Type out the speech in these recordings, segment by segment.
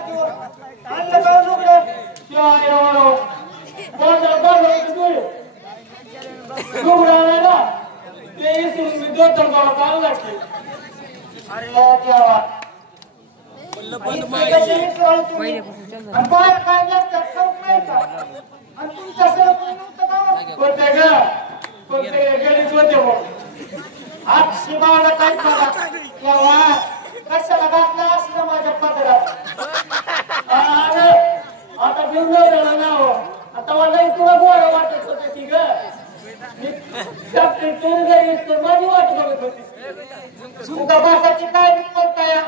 आणलं का लुगडं लुगडा ते इसरून मी दोतर गोळा चालू लागते अरे देवा कशी विसराल तुम्ही आणि बाहेर काय जास्त खाऊ नाही का आणि तुमच्या सगळं कोणी नव्हतं का कोणते ग कोणते गणेश होते मग हात शिवाला काय करा देवा कशाला घातला असलं माझ्या पदरात अरे आता घेऊन जाऊ ना आता मला तुला गोड वाटत होतं की ग मी डॉक्टर तू जरी तर माझी वाट बघत होती तुझ्या भाषाची काय विकत आहे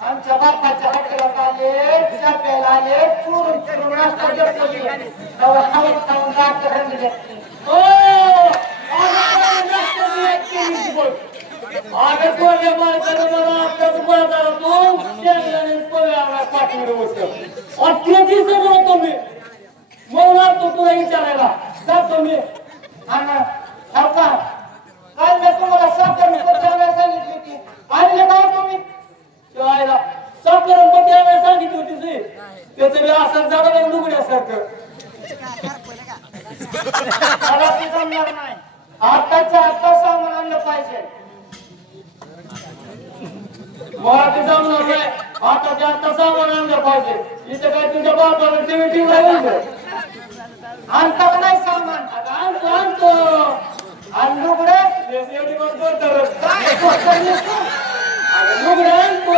आमच्या बापाच्या हॉटेलात आले चाप्याला आले चुरून चुरून नाश्ता घेतली तेव्हा खाऊन खाऊन दात रंगले अगं कोण्या माणसानं मला आपल्या दुकानदारातून शेंगदाणे पोळ्या पाठवलं होतं अख्ख्या दिवसात होतो मी म्हणून आलो तुला विचारायला जातो मी आणि काल मी तुम्हाला साखर पत्याला सांगितली होती आणले काय तुम्ही शिवायला साखर पत्याला सांगितली होती तुझी त्याचं मी असं झालं लुगड्यासारखं मला ते जमणार नाही आताच्या आता सामान आणलं पाहिजे मला ते जमणार नाही आता ते आता सामान आणलं पाहिजे इथं काय तुझ्या बापाला टीव्ही ठेवला आणता का नाही सामान आणतो आणतो आणि लुगडं एवढी म्हणतो तर लुगडं आणतो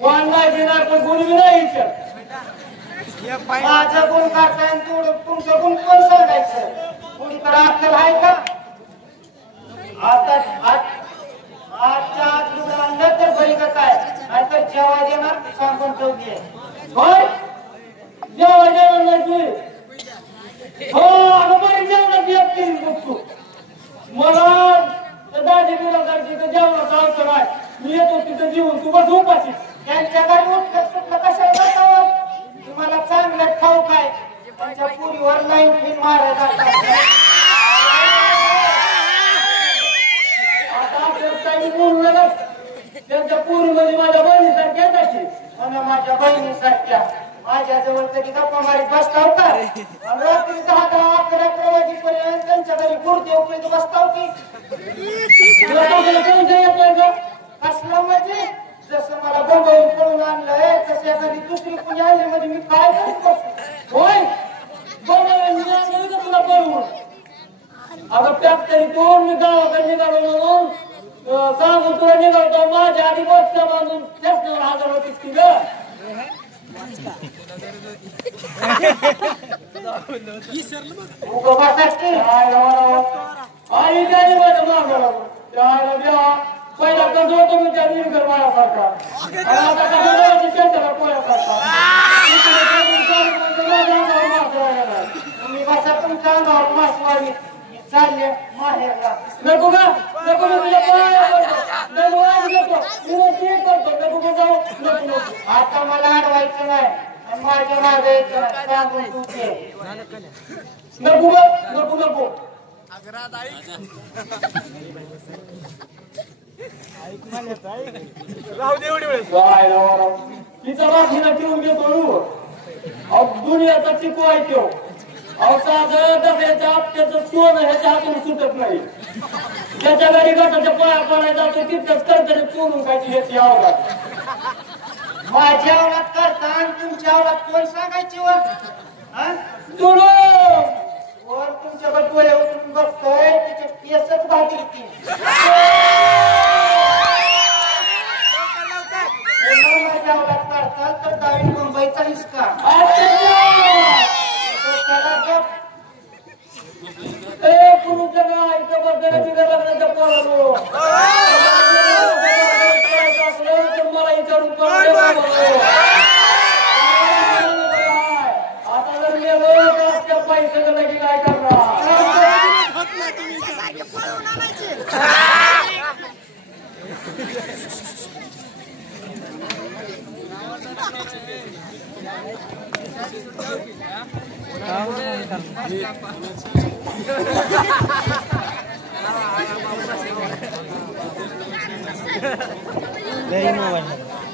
वन नाही देणार पण कोणी नाही विचार माझं गुण काढताय तुमचं गुण कोण सांगायचं कुणीकडे अक्कल आहे का आता आजच्या आज लुगडं आणलं तर बरी का काय नाहीतर जेव्हा देणार सांगून ठेवते होय जेव्हा जेवण नाही हो अगं बरी जेवणाची व्यक्ती बघतो मला दाजी बिरासाठी तर जेवणाचं अवसर आहे मी येतो तिथं जेवून तू बस उपाशी त्यांच्या घरी उठलं सुटलं कशाला जातावं तुम्हाला चांगलं ठाऊ काय त्यांच्या पुरीवर लाईन फिन मारायला त्यांच्या पूर्वीमध्ये माझ्या बहिणीसारख्या त्याची म्हणा माझ्या बहिणीसारख्या माझ्या जवळ कधी गप्पा मारीत बसताव का रात्री 10-11 वाजेपर्यंत त्यांच्या घरी गुरुदेव करीत बसताव की कसलं म्हणजे जसं मला बंबई पळून आणलंय तसं एखादी दुसरी कुणी आणली म्हणजे मी काय करीत बसतो होय बंबई तुला पळून अगं पॅक तरी तू मी गावाकडे निघालो म्हणून सांगून तुला निघालतो माझ्या आधी बसल्या बांधून शासनावर हजर होतीस की ग आई त्याने माझ्या मागं पहिला कसं होतं मी त्या निर्गर मायासारखा आता कसं शेताला पोळ्यासारखा तुम्ही बसा तुमच्या अंगावर मासवाडी चालले माहेरला नको का नको मी तुझ्या नको का जाऊ नको नको आता मला अडवायचं नाही आणि माझ्या मागे यायचं नाही सांगून तुझे नको ग नको नको राहू दे एवढी वेळ तिचा राखीला ठेवून घेतो दुनियाचा टिकू आहे तो साधं डब्याच्या आपट्याचं सोनं ह्याच्या हातून सुटत नाही त्याच्या घरी गटाच्या पाया पडायला जातो तिथंच करताना चोरून खायची ह्याची अवघात माझ्या आवडात करता आणि तुमच्या आवडात कोण सांगायची वर वर तुमच्याकडे डोळे उचलून बघतोय तिचे केसच भाजी माझ्या आवडात करतात तर डावी मुंबईचा हिसका लग्नाच्या पोरानो मला विचारून आता जर गेलो पैसे लगे काय करणार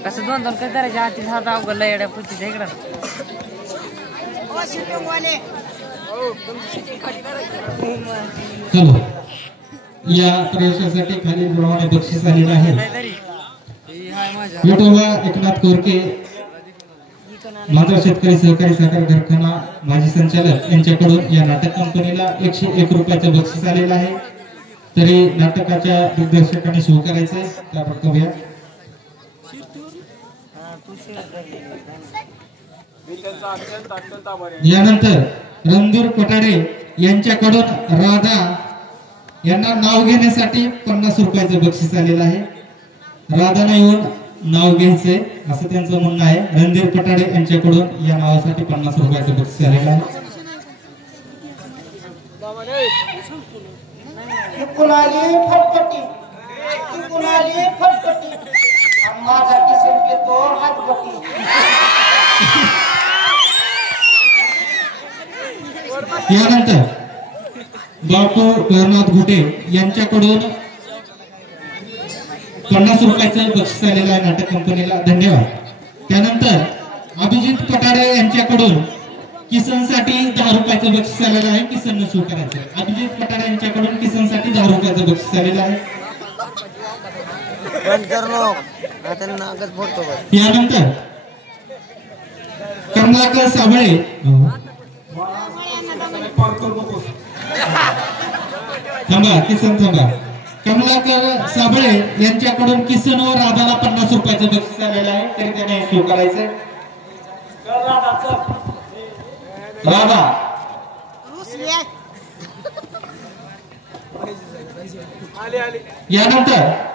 कसं दोन दोन काय करायचे आधी हात अवघडला येड्या पुढची इकडं चलो या प्रवेशासाठी खाली प्रमाणे बक्षीस आलेलं आहे. विठोबा एकनाथ कोरके माधव शेतकरी सहकारी साखर कारखाना माजी संचालक यांच्याकडून या नाटक कंपनीला 101 रुपयाचं बक्षीस आलेलं आहे. तरी नाटकाच्या दिग्दर्शकांनी सुरू करायचंय त्या बघूया. यानंतर रणधीर पटाडे यांच्याकडून राधा यांना नाव घेण्यासाठी 50 रुपयाचं बक्षीस आलेलं आहे. राधाने येऊन नाव घ्यायचंय असं त्यांचं म्हणणं आहे. रणधीर पटाडे यांच्याकडून या नावासाठी 50 रुपयाचं बक्षीस आलेलं आहे. कुणाली फटफटी कुणाली फटफटी माझा किसन घेतो हातपटी. यानंतर बापू गहनाथ घुटे यांच्याकडून 50 रुपयाचं बक्षीस आलेलं आहे नाटक कंपनीला. धन्यवाद. त्यानंतर अभिजित पटाडे यांच्याकडून किसनसाठी 10 रुपयाचं बक्षीस आलेलं आहे. किसन सुरू करायचं. अभिजित पटाडे यांच्याकडून किसनसाठी 10 रुपयाचं बक्षीस आलेलं आहे. यानंतर कमलाकर साबळे थांबा किसन थांबा. कमलाकर साबळे यांच्याकडून किसन व राधाला 50 रुपयाचं बक्षीस आलेलं आहे. तरी त्याने सुरू करायचंय. राधा यानंतर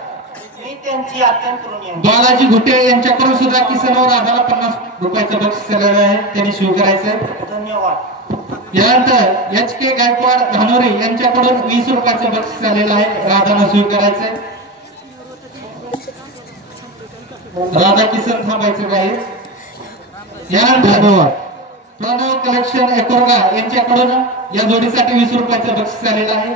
त्यांची अत्यंत ऋणी आहे. बालाजी घुटे यांच्याकडून सुद्धा किसन व राधाला 50 रुपयाचं बक्षीस आलेलं आहे. त्यांनी सुरू करायचंय. धन्यवाद. यानंतर एच के गायकवाड धानोरे यांच्याकडून 20 रुपयाचं बक्षीस आलेलं आहे. राधाला सुरू करायचंय. राधा किसन थांबायचं काही. यानंतर प्रणव कलेक्शन एकोरगा यांच्याकडून या जोडीसाठी 20 रुपयाचं बक्षीस आलेलं आहे.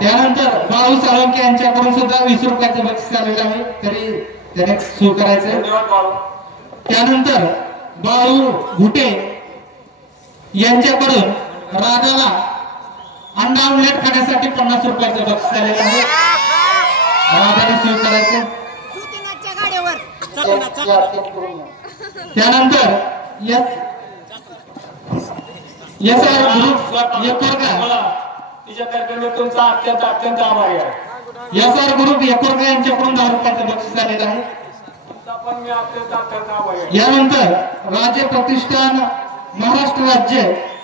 त्यानंतर बाळू साळुंके यांच्याकडून सुद्धा 20 रुपयाचं बक्षीस आलेलं आहे. तरी त्याने सुरू करायचंय. त्यानंतर बाळू घुटे यांच्याकडून राधाला अंडा आमलेट खाण्यासाठी 50 रुपयाचं बक्षीस आलेलं आहे. राधाने सुरू करायचं. त्यानंतर एस आर ग्रुप एकोरगा तुमचा अत्यंत अत्यंत आभारी आहे. एस आर ग्रुप एकोरगा यांच्याकडून 10 रुपयाचं बक्षीस आलेलं आहे. पण मी अत्यंत अत्यंत आभारी आहे. यानंतर राज्य प्रतिष्ठान महाराष्ट्र राज्य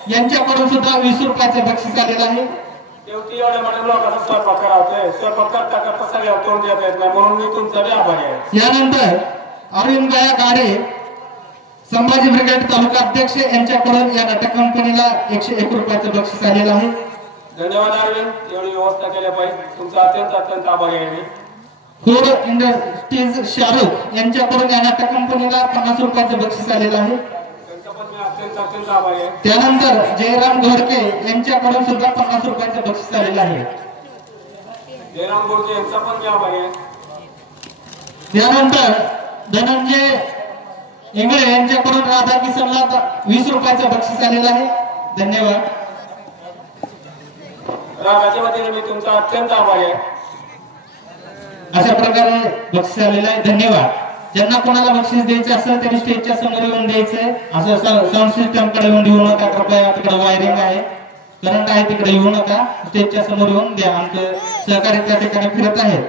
यांच्याकडून सुद्धा 20 रुपयाचं बक्षीस आलेलं आहे. शेवटी एवढ्या मोठ्या लोकांचा स्वयंपाक करावतोय. स्वयंपाक करता करता सगळ्या तोंड देता येत नाही म्हणून मी तुमचा बी आभारी आहे. यानंतर अरविंद गया गाडे संभाजी ब्रिगेड तालुका अध्यक्ष यांच्याकडून या नाटक कंपनीला 101 रुपयाचं बक्षीस आलेलं आहे. धन्यवाद अरविंद. एवढी व्यवस्था केल्या पाहिजे. तुमचा अत्यंत अत्यंत आभारी आहे मी. फूड इंडस्ट्रीज शाहरुख यांच्याकडून या नाटक कंपनीला 50 रुपयाचं बक्षीस आलेलं आहे. अत्यंत अत्यंत आभारी आहे. त्यानंतर जयराम घोडके यांच्याकडून सुद्धा 50 रुपयाचं बक्षीस आलेलं आहे. जयराम गोडके यांचा पण मी आभारी आहे. त्यानंतर धनंजय इंगळे यांच्याकडून राधा किसनला 20 रुपयाचं बक्षीस आलेलं आहे. धन्यवाद. राधाच्या वतीने मी तुमचा अत्यंत आभारी आहे. अशा प्रकारे बक्षीस आलेलं आहे. धन्यवाद. ज्यांना कोणाला बक्षीस द्यायचं असेल त्यांनी स्टेजच्या समोर येऊन द्यायचंय. असं साऊंड सिस्टम कडे येऊन देऊ नका कृपया. तिकडे वायरिंग आहे, करंट आहे, तिकडे येऊ नका. स्टेजच्या समोर येऊन द्या. आमचे सहकारी त्या ठिकाणी फिरत आहेत.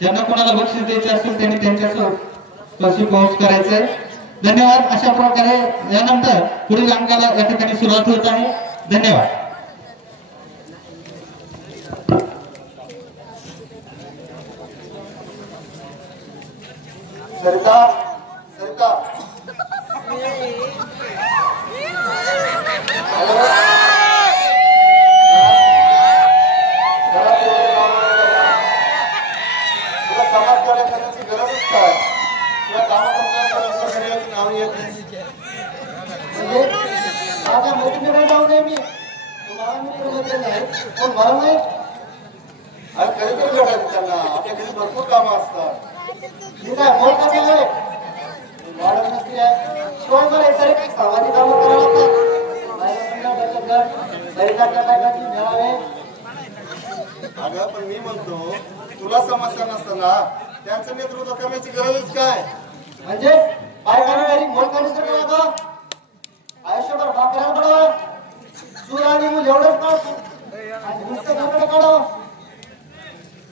ज्यांना कोणाला बक्षीस द्यायचं असेल त्यांनी त्यांच्याशी पोहोच करायचंय. धन्यवाद. अशा प्रकारे यानंतर पुढील अंकाला या ठिकाणी सुरुवात होत आहे. धन्यवाद. सरिता सरिता समाज कार्य करण्याची गरजच काय? या कामासाठी नाव येत नाही. म्हणजे माझ्या मैत्रिणीकडे जाऊ नये मी. तुम्हाला मी प्रबोधन आहे पण मला नाही. अरे कधीतरी भेटायचं त्यांना. आपल्या घरी भरपूर कामं असतात. मी काय बोलता गेलोय मॉडर्न नसती आहे. शिवाय मला इतर काही सामाजिक कामं करावं लागतात. बायकांना बचत गट, महिला गटाची मेळावे. अगं पण मी म्हणतो तुला समस्या नसताना त्यांचं नेतृत्व करण्याची गरजच काय? म्हणजे बायकांना घरी मोलकाने सगळं लागं आयुष्यभर भाकऱ्याला पडावं. सूर आणि मूल एवढंच नव्हतं आणि नुसतं घराकडे काढावं.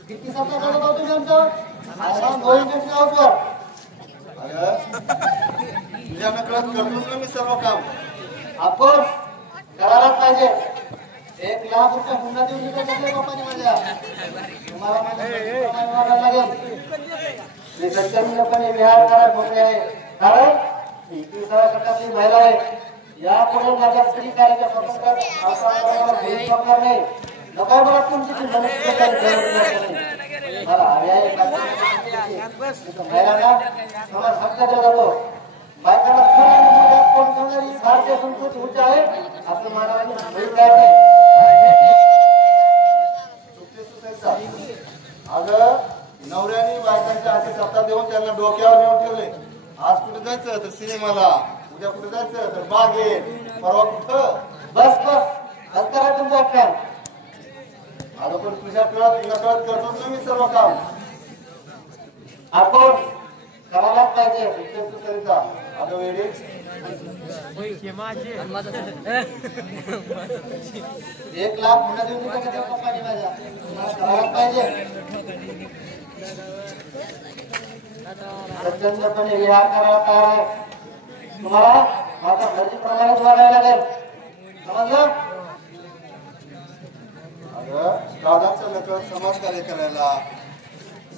किती सत्ता काढत होतो तुम्ही आमचं नवीन हाऊसवर. अगं तुझ्या नकळत करतोच ना मी सर्व काम. आपण करायलाच पाहिजे. 1 लाख रुपये हुंडा देऊन निघाले बापाने माझ्या. तुम्हाला माझ्या वागायला लागेल. मी सत्यान्नपणे विहार करायला मोकळे आहे. कारण ही 30,000 गटातली महिला आहे. यापुढे माझ्या स्त्री कार्याच्या स्वातंत्र्यात भेदभाव नाही. नको मला तुमची मला हवी आहे महिलांना समाज हक्क दिला जातो. बायकांना कोण करणारी भारतीय संस्कृती उच्च आहे असं मानवाने स्वीकार नाही. अगं नवऱ्याने बायकांच्या हाती सत्ता देऊन त्यांना डोक्यावर नेऊन ठेवले. आज कुठे जायचं तर सिनेमाला, उद्या कुठे जायचं तर बागेत, परवा कुठं. बस बस करा तुमचं अख्यान. अगं पण तुझ्या कळत नकळत करतोच ना मी सर्व काम. आपण करायलाच पाहिजे. करिता अगं वेळी 1 लाख हुंडा देऊन निघाले बापाने माझ्या. तुम्हाला करायलाच पाहिजे. स्वतंत्रपणे विहार करायला तयार आहे. तुम्हाला माझ्या गरजेप्रमाणेच वागायला लागेल. समजलं? अगं दादांच्या नकळत समाज कार्य करायला,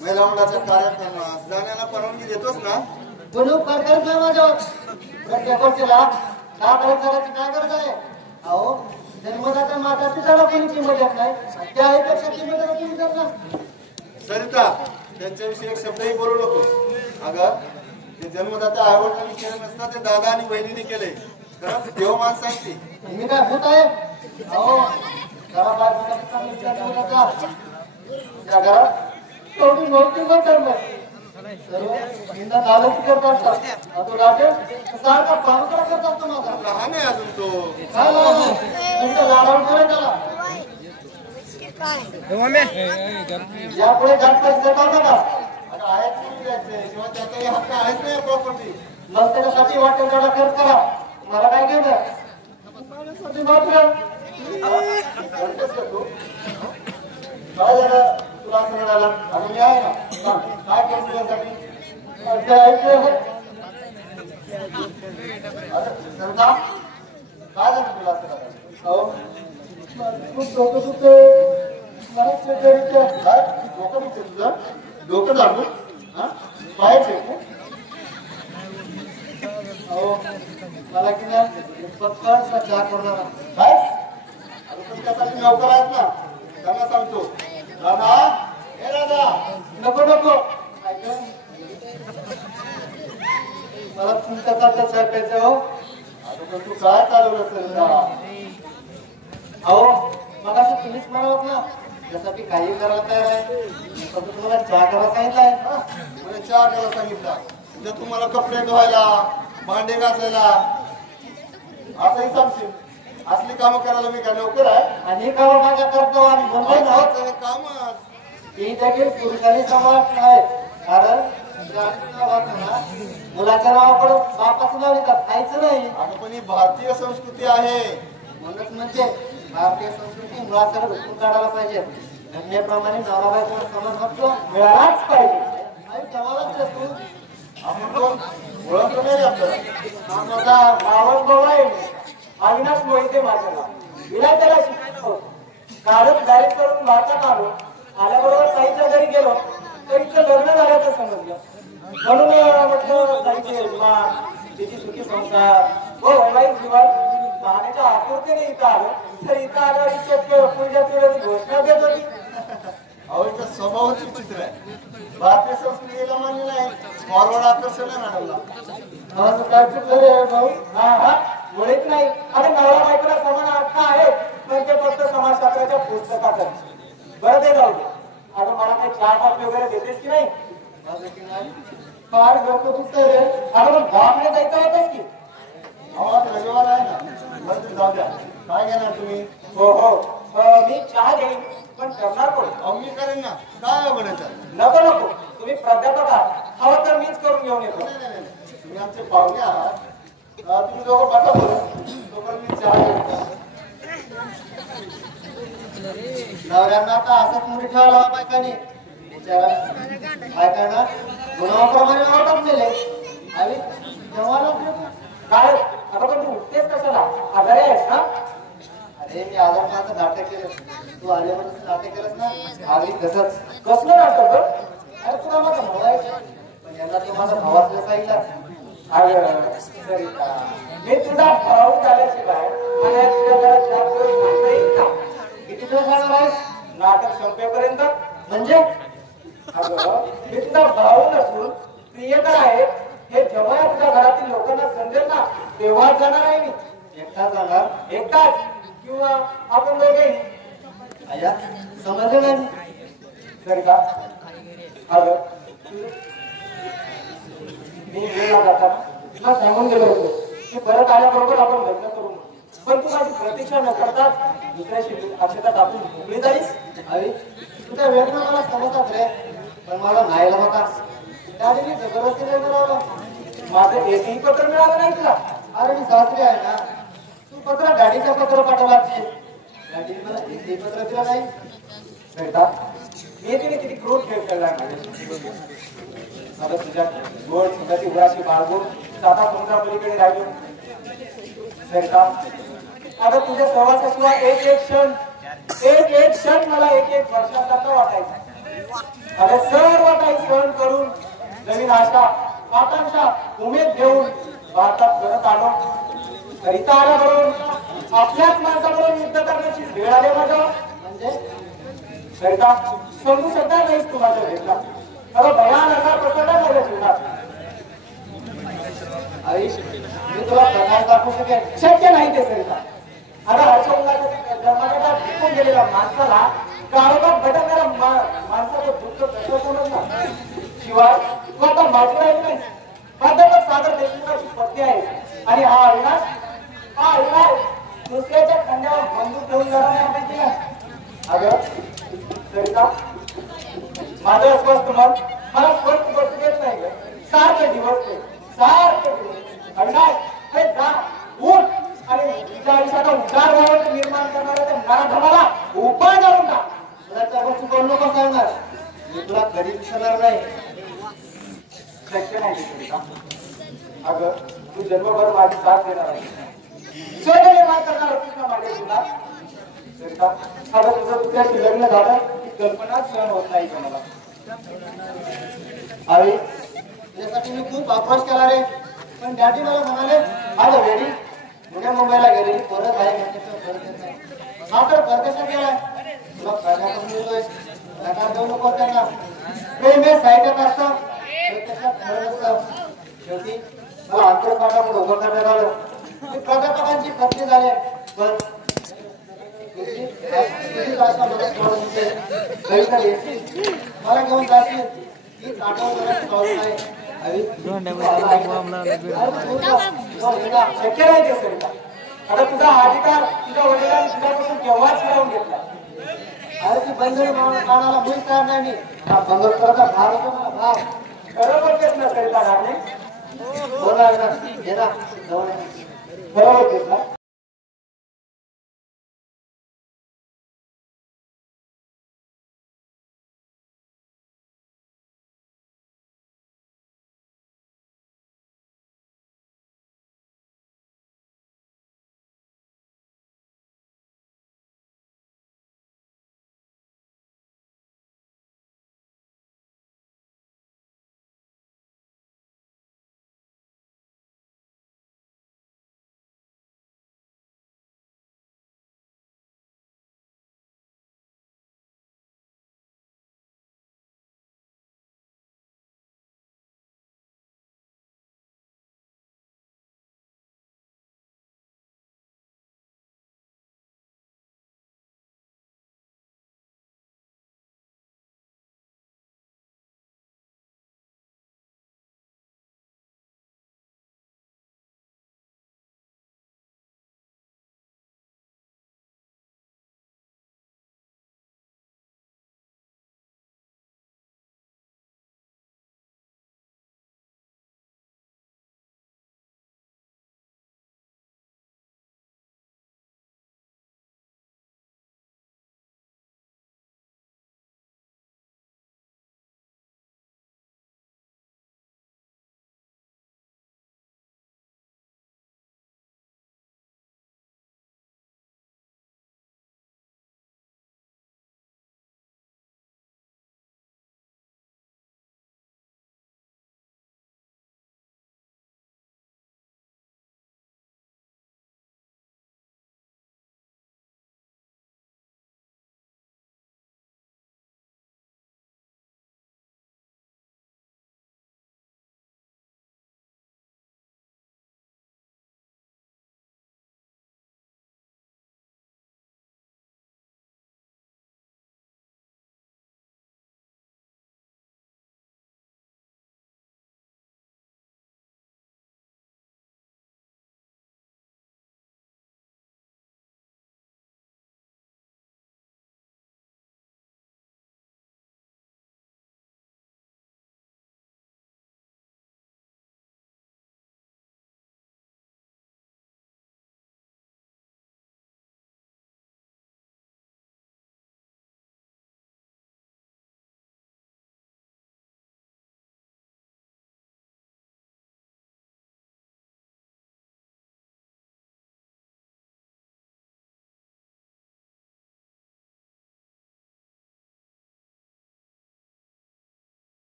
महिला मंडळाच्या कार्यक्रमात जाण्याला परवानगी देतोस ना? गुन्हे करताच नाही माझ्यावर. प्रत्येक गोष्टीला करायची काय गरज आहे? अहो जन्मदात्या माता पिताला कोणी किंमत देत नाही. त्या आईपेक्षा किंमत देता तुम्ही देत ना. सरिता त्यांच्याविषयी एक शब्दही बोलू नकोस. अगं ते जन्मदात्या आईवडिलांनी केले नसता ते दादा आणि बहिणीने केले. खरंच देव माणसं आहेत ती. मी काय भूत आहे? अहो जरा बायकोचा विचार करू नका. त्या घरात तेवढी नोकरी पण करणार निंदा लालच करत असतात. तो राजे सारखा पावकडा करत असतो माझा. लहान आहे अजून तो. काय लावतो तुमच्या लाडावर ठेवाय त्याला. यापुढे जास्त देता नका. अगं आहेच नाही द्यायचे किंवा त्याचाही हक्क आहेच नाही प्रॉपर्टी. मग त्याच्यासाठी वाटेल तेवढा खर्च करा. मला काय घेणं मात्र काय झालं तुला असं म्हणाला? अगं मी आहे ना. काय करू तुझ्यासाठी? सरिता काय झालं तुला असं करायला? अहो खूप डोकं दुखतंय. मला काय डोकं दुखते तुझं? डोकं दाबू हा पाहायचे अहो मला की नाही पक्का चहा करणार. काय अगं पण त्यासाठी नोकर आहेत ना. त्यांना सांगतो दादा हे दादा नको नको मला तुमच्या चालता चहा प्यायचा. हो अगं पण तू काय चालवलं सरिता? अहो मग असं तुम्हीच म्हणावत ना त्यासाठी काही करायला तयार आहे. फक्त तुम्हाला चहा करायला सांगितलाय. म्हणजे चहा करायला सांगितलं. म्हणजे तुम्हाला कपडे धुवायला, भांडे घासायला असंही सांगशील. असली कामं करायला मी काय नोकर आहे? आणि का माझ्या करतो आणि बोलतोय ना हे कामच ही देखील पुरुषांनी सांभाळत नाही. कारण मुलाच्या नावाकडे बापाचं नाव येतात खायचं नाही. अगं पण ही भारतीय संस्कृती आहे. म्हणूनच म्हणजे भारतीय संस्कृती मुलासह ढुकून काढायला पाहिजे. घटनेप्रमाणे नवरा बायकोला समाज हक्क मिळालाच पाहिजे. आणि ठेवायलाच तू आपण कोण ओळखलं नाही आपल्याला. हा माझा मावस भाऊ आहे अविनाश मोहिते माझ्याला. विला त्याला शिकायचं काढत डायरेक्ट करून भारतात आलो. आल्याबरोबर ताईच्या घरी गेलो तर इथं लग्न झाल्याचं समजलं. म्हणून म्हटलं ताईचे तिची सुखी संसार हो वैवाहिक जीवन पाहण्याच्या आतुरतेने इथं आलो. तर इथं आल्यावर पूजा घोषणा देत होती. अहो इथं स्वभावच विचित्र आहे. भारतीय संस्कृतीला मान्य नाही. फॉरवर्ड आकर्षण आहे मॅडमला. काय चुकलं भाऊ? हा हा मुळीच नाही. अरे नवरा बायकोला समान हक्क आहे पण ते फक्त समाजशास्त्राच्या पुस्तकात. बरं ते जाऊ दे. आता मला काही चहा कॉफी वगैरे देतेस की नाही? माझं की नाही फार डोकं दुखतंय रे. अरे पण दवाखान्यात जायचं होतंस की? आवाज रविवार आहे ना बंद जाऊ द्या काय घेणार तुम्ही हो हो. मी चहा घेईन पण करणार कोण? अहो मी करेन ना काय म्हणायचं नको नको, तुम्ही प्राध्यापक आहात, हवं तर मीच करून घेऊन येतो. नाही तुम्ही आमचे पाहुणे आहात तुम्ही दोघं पाठा बोलून तोपर्यंत मी चहा घेऊन नवऱ्यांना आता असंच मुली ठेवायला हवा बायकांनी बिचारा बायकांना गुणाप्रमाणे नाव टाकलेले आणि जेव्हा काय आता पण तू उठतेस कशाला? आजारी आहेस ना? अरे मी आजार माझं नाटक केलं तू आले म्हणून नाटक केलंस ना आधी तसंच कसलं नाटक गं? अरे तुला माझा भाऊ आहे पण यांना तू माझा भाव असल्याचं सांगितलं अगं सरिता, मी तुझा भाऊ झाल्याशिवाय मला तुझ्या घरात जास्त दिवस थांबता येईल का? किती दिवस राहणार आहेस नाटक संपेपर्यंत. म्हणजे अगं मी तुझा भाऊ नसून प्रियकर आहे हे जेव्हा तुझ्या घरातील लोकांना समजेल ना तेव्हाच जाणार आहे मी. एकटा जाणार एकटाच किंवा आपण दोघे. आया समजलं नाही सरिता, अगं मी वेळा जाताना तुला सांगून गेलो होतो की परत आल्याबरोबर आपण लग्न करू म्हणून. पण तू माझी प्रतीक्षा न करता दुसऱ्याशी अक्षता टाकून मोकळी झालीस. आई तुझ्या वेळेला मला समजतात रे पण मला नाहीला होता त्याने जबरदस्ती लग्न लावलं माझं एकही पत्र मिळालं नाही तुला. अरे मी सासरी आहे ना तू पत्र गाडीचं पत्र पाठवला गाडीने मला एकही पत्र दिलं नाही सरिता, मी तिने किती क्रूर खेळ खेळला माझ्याशी. आता तुझ्या गोड सुखाची उराशी बाळगून साता समुद्रा पलीकडे राहिलो. सरिता, आता तुझ्या सहवासाशिवाय एक एक क्षण मला एक वर्षासारखं वाटायचं. अरे सर्व काही सहन करून नवीन आशा आकांक्षा उमेद घेऊन भारतात परत आलो. सरिता आल्याबरोबर आपल्याच माणसाबरोबर युद्ध करण्याची वेळ आली माझ्यावर. म्हणजे सरिता, समजू शकणार नाहीस तू माझ्या भेटला. अगं भयान असा प्रसंग माझ्या जीवनात. आई मी तुला प्रकार दाखवू शकेन शक्य नाही ते सरिता. आता हर्ष उल्हासाच्या जन्माला विकून गेलेल्या माणसाला काळोखात भटकणाऱ्या माणसाचं दुःख कसं समजणार? शिवाय तू आता माझी राहिली नाही. प्राध्यापक सागर देशमुखाची पत्नी आहे आणि हा अविनाश दुसऱ्याच्या खांद्यावर बंदूक ठेवून जाणार नाही माहिती का? अगं सरिता, माझं स्वस्थ मन मला स्वस्थ बसू देत नाही ग. सारखे दिवस ते सारखे दिवस. अविनाश, हे जा उठ आणि तुझ्या आयुष्याचा उद्धार व्हावा निर्माण करणाऱ्या त्या नराधमाला उपाय करून टाक. तुला त्या गोष्टी बोलू नको सांगणार मी तुला कधी विसरणार नाही शक्य नाही सरिता. अगं तू जन्मभर माझी साथ देणार आहे. स्वर्ग निर्माण करणार होतीस ना माझ्या जीवनात. सरिता, आता तुझं दुसऱ्याशी लग्न झालं ही कल्पनाच सहन होत नाही का मला. आई तुझ्यासाठी मी खूप आक्रोश केला रे पण डॅडी मला म्हणाले आलं रेडी पुणे मुंबईला गेलेली परत आहे हा तर परदेशात गेलाय तुला प्रजाकडून मिळतोय नकार देऊ नको त्यांना प्रेम हे साहित्यात असतं प्रत्यक्षात खरं नसतं. शेवटी मला अंतरपाठाकडे उभं करण्यात आलं मी प्राध्यापकांची पत्नी झाले पण तुझी भाषा मला सोडून दिली. कधीतरी येशील मला घेऊन जाशील हीच आठवण आहे. शक्य नाही ते सरिता. आता तुझा अधिकार तुझ्या वडिलांनी तुझ्यापासून केव्हाच मिळवून घेतला. अरे ती बंदरी मानाला मुळीच तयार नाही मी हा बंदर करता भार होतो मला भार खरं बोलतेस ना सरिता राणे? बोला घे ना जवळ खरं बोलतेस ना?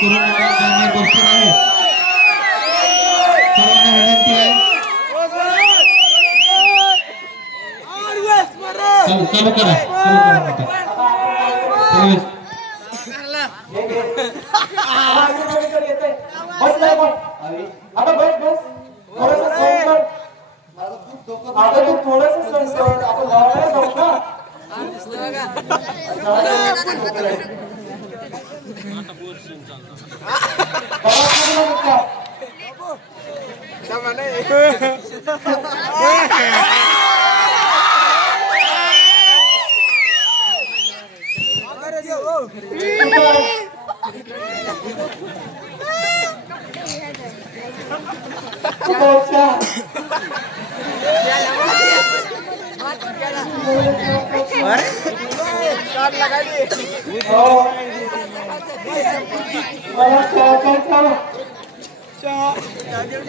करू नका, गाणे भरपूर आहे. सर्वांना विनंती आहे. चालू करा आता बस आता तू थोडस आपण लावायला जाऊ ना.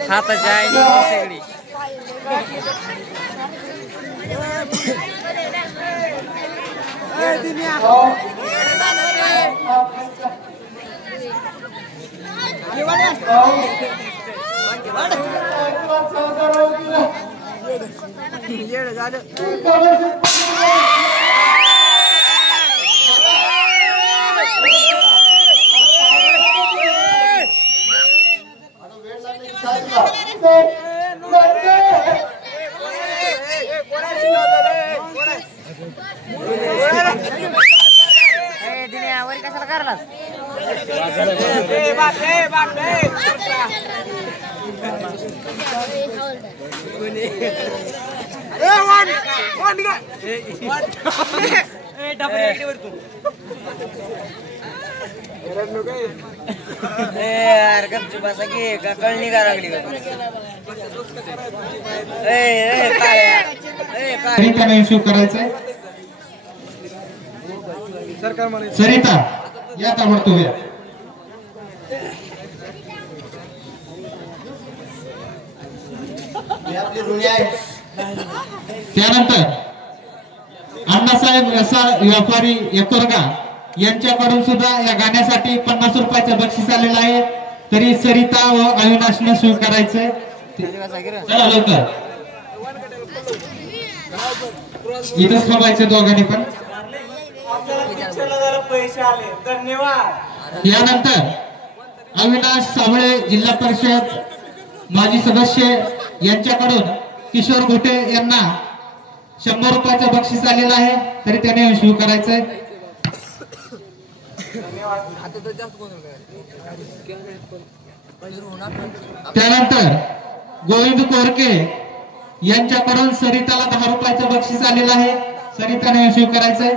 हाताच्या आईने सगळी वर कशाला करायला कळणी का लागली करायचंय. सरिता या ताबडतोब या. त्यानंतर अण्णासाहेब व्यापारी एकोरगा यांच्याकडून सुद्धा या गाण्यासाठी 50 रुपयाचं बक्षीस आलेलं आहे. तरी सरिता व अविनाशने स्वीकारायचंय. चला लवकर इथंच थांबायचं दोघांनी पण. पैसे आले धन्यवाद. यानंतर अविनाश साबळे जिल्हा परिषद माजी सदस्य यांच्याकडून किशोर घोटे यांना 100 रुपयाचं बक्षीस आलेलं आहे. तरी त्याने स्वीकारायचंय. त्यानंतर गोविंद कोरके यांच्याकडून सरिताला 10 रुपयाचं बक्षीस आलेलं आहे. सरिताने स्वीकारायचंय.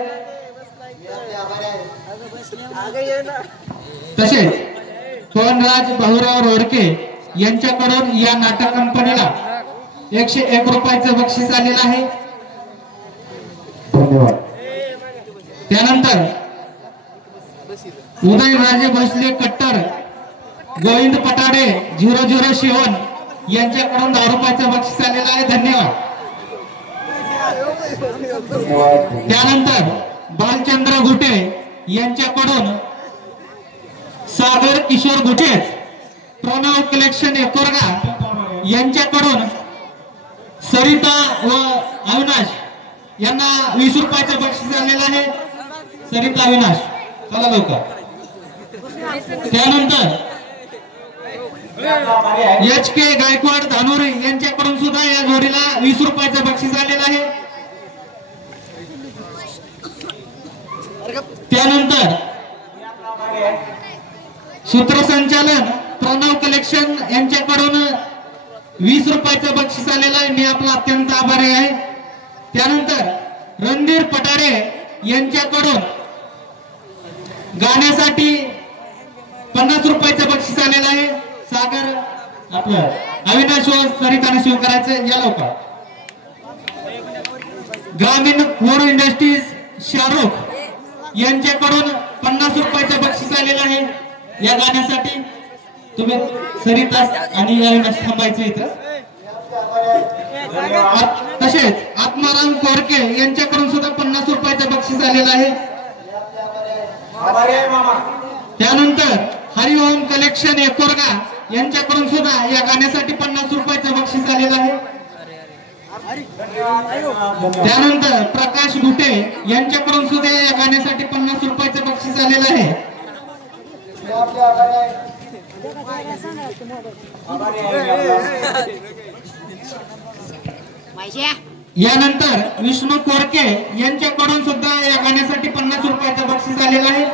तसेच पवनराज भाऊराव रोडके यांच्याकडून या नाटक कंपनीला 101 रुपयाचं बक्षीस आलेलं आहे. धन्यवाद. त्यानंतर उदयराजे भोसले कट्टर गोविंद पटाडे 00 यांच्याकडून 10 रुपयाचं बक्षीस आलेलं आहे. धन्यवाद. त्यानंतर बालचंद्र घुटे यांच्याकडून सागर किशोर घुटे प्रणव कलेक्शन एकोरगा यांच्याकडून सरिता व अविनाश यांना 20 रुपयाचं बक्षीस आलेलं आहे. सरिता अविनाश चला लवकर. त्यानंतर HK गायकवाड धानोरे यांच्याकडून सुद्धा या जोडीला 20 रुपयाचं बक्षीस आलेलं आहे. त्यानंतर सूत्रसंचालन प्रणव कलेक्शन यांच्याकडून 20 रुपयाचं बक्षीस आलेलं आहे. मी आपला अत्यंत आभारी आहे. त्यानंतर रणधीर पटारे यांच्याकडून गाण्यासाठी 50 रुपयाचं बक्षीस आलेलं आहे. सागर आपलं अविनाश व सरिताने स्वीकारायचं. या लवकर. ग्रामीण फूड इंडस्ट्रीज शाहरुख यांच्याकडून 50 रुपयाचं बक्षीस आलेलं आहे. या गाण्यासाठी तुम्ही सरिता आणि अविनाश थांबायचं इथं. आपले आभारी आहे. तसेच आत्माराम कोरके यांच्याकडून सुद्धा 50 रुपयाचं बक्षीस आलेलं आहे. आपले आभारी आहे. आभारी आहे मामा. त्यानंतर हरिओम कलेक्शन एकोरगा यांच्याकडून सुद्धा या गाण्यासाठी 50 रुपयाचं बक्षीस आलेलं आहे. त्यानंतर प्रकाश गुटे यांच्याकडून सुद्धा या गाण्यासाठी 50 रुपयाचं बक्षीस आलेलं आहे. आपले आभारी आहे. यानंतर विष्णू कोरके यांच्याकडून सुद्धा या गाण्यासाठी 50 रुपयाचं बक्षीस आलेलं आहे.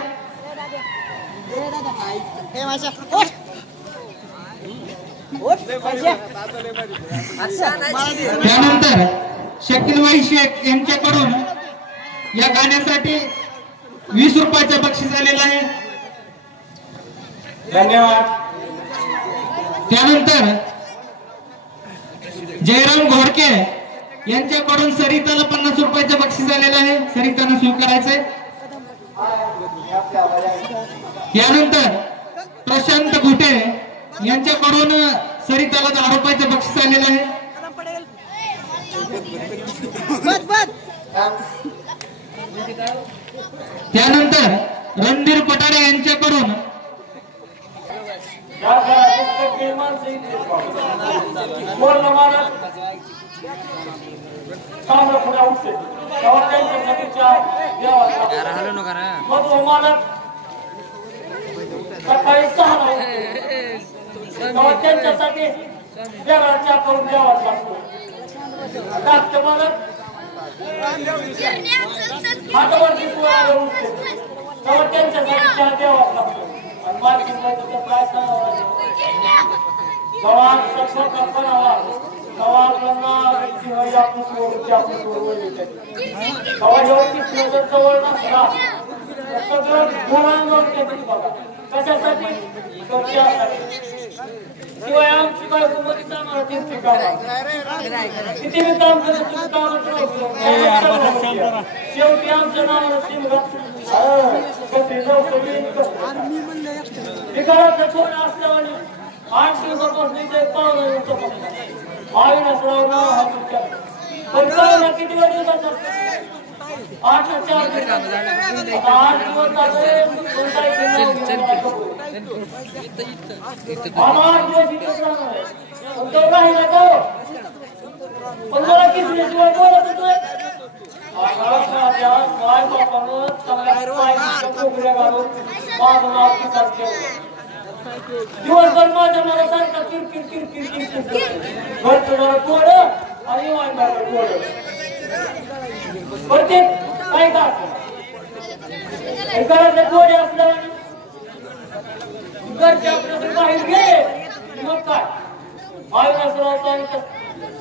त्यानंतर शकीलबाई शेख यांच्याकडून या गाण्यासाठी 20 रुपयाचं बक्षीस आलेलं आहे. धन्यवाद. त्यानंतर जयराम घोडके यांच्याकडून सरिताला 50 रुपयाचं बक्षीस आलेलं आहे. सरितानं स्वीकारायचंय. यानंतर प्रशांत घुटे यांच्याकडून सरिताला 10 रुपयाचं बक्षीस आलेलं आहे. त्यानंतर रणधीर पटारे यांच्याकडून हॅलो नका रे. सकाळी 6 त्यांच्यासाठी देवाच्या करून द्यावाच लागतो. डाक्टर मालक हातावरती पोळा उठते तेव्हा त्यांच्यासाठी चहा द्यावाच लागतो. आणि मार्किंग काय सांगावं जेव्हा सक्षम करावा तेव्हा आपल्याला आपण सोडून तेव्हा योग्य जवळ नसला सगळं गुणांवर बघा कशासाठी शिवाय आमची बायको मध्ये जाणार किती काम करत शेवटी आमच्या नावाला छोट असल्यावर 8 दिवसापासून इथे पाहुणा अविनाशराव नाव पण पाहुणा किती वेळ दिवसाचा 8 ना 4 दिवस 8 दिवस पण मला किती बोलत होतोय माय बापानं चांगल्या घालून माझं नाव किसाच ठेवलं. दिवसभर माझ्या मला सारखा किरकिर किरकिर किरकिर घरचं जरा थोडं आणि वाईट थोडं करते काय का घरातले थोडे असल्यावर घरचे आपल्याकडे बाहेर गेले मग काय आयुष्यात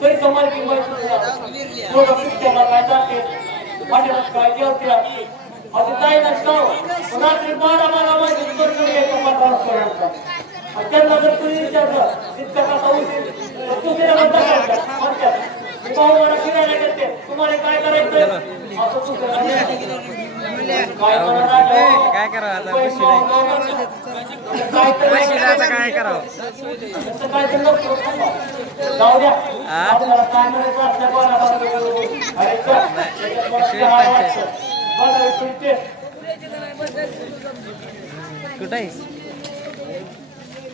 तरी कमाल काय जाते माझ्या काय जेवते असं काही नसतं. रात्री 12 वाजे त्यांना जर तुम्ही विचारलं तितकं कसा होईल तुम्ही पाहुणा फिरायला गेलते तुम्हाला काय करायचं असं काय करावं आता काय करावं जाऊ द्या आपल्याला काय करायचं कुठे